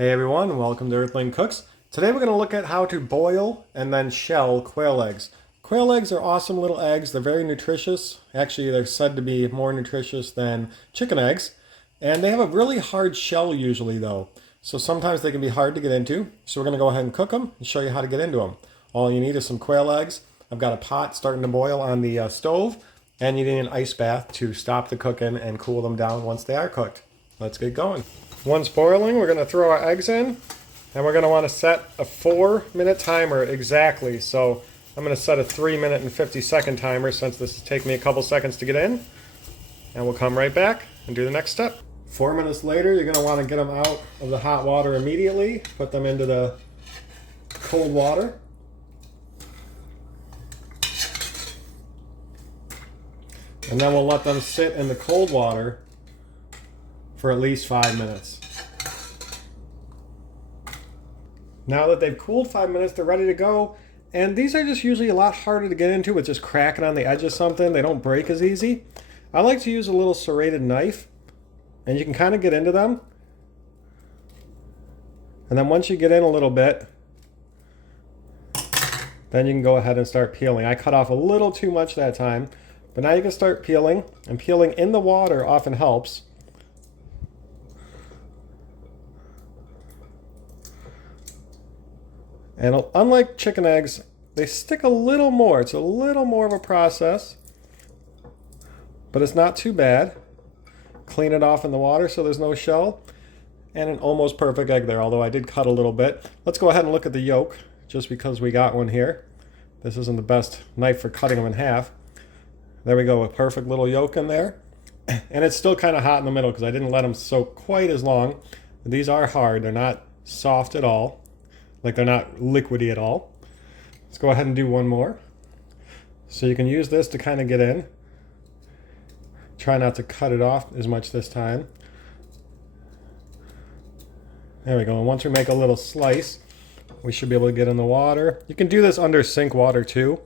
Hey everyone, welcome to Earthling Cooks. Today we're going to look at how to boil and then shell quail eggs. Quail eggs are awesome little eggs. They're very nutritious. Actually, they're said to be more nutritious than chicken eggs. And they have a really hard shell usually though. So sometimes they can be hard to get into. So we're going to go ahead and cook them and show you how to get into them. All you need is some quail eggs. I've got a pot starting to boil on the stove. And you need an ice bath to stop the cooking and cool them down once they are cooked. Let's get going. Once boiling, we're going to throw our eggs in, and we're going to want to set a 4-minute timer exactly. So I'm going to set a 3-minute and 50-second timer since this is taking me a couple seconds to get in. And we'll come right back and do the next step. 4 minutes later, you're going to want to get them out of the hot water immediately. Put them into the cold water. And then we'll let them sit in the cold water for at least 5 minutes. Now that they've cooled 5 minutes, they're ready to go. And these are just usually a lot harder to get into with just cracking on the edge of something. They don't break as easy. I like to use a little serrated knife, and you can kind of get into them. And then once you get in a little bit, then you can go ahead and start peeling. I cut off a little too much that time, but now you can start peeling, and peeling in the water often helps. And unlike chicken eggs, they stick a little more. It's a little more of a process, but it's not too bad. Clean it off in the water so there's no shell. And an almost perfect egg there, although I did cut a little bit. Let's go ahead and look at the yolk, just because we got one here. This isn't the best knife for cutting them in half. There we go, a perfect little yolk in there. And it's still kind of hot in the middle because I didn't let them soak quite as long. These are hard, they're not soft at all. Like they're not liquidy at all. Let's go ahead and do one more. So you can use this to kind of get in. Try not to cut it off as much this time. There we go. And once we make a little slice, we should be able to get in the water. You can do this under sink water too.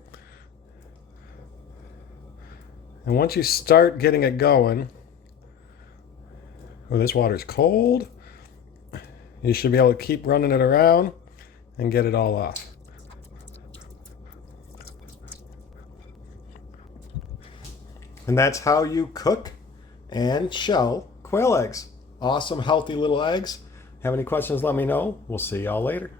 And once you start getting it going, oh, this water's cold. You should be able to keep running it around and get it all off. And that's how you cook and shell quail eggs. Awesome, healthy little eggs. Have any questions, let me know. We'll see y'all later.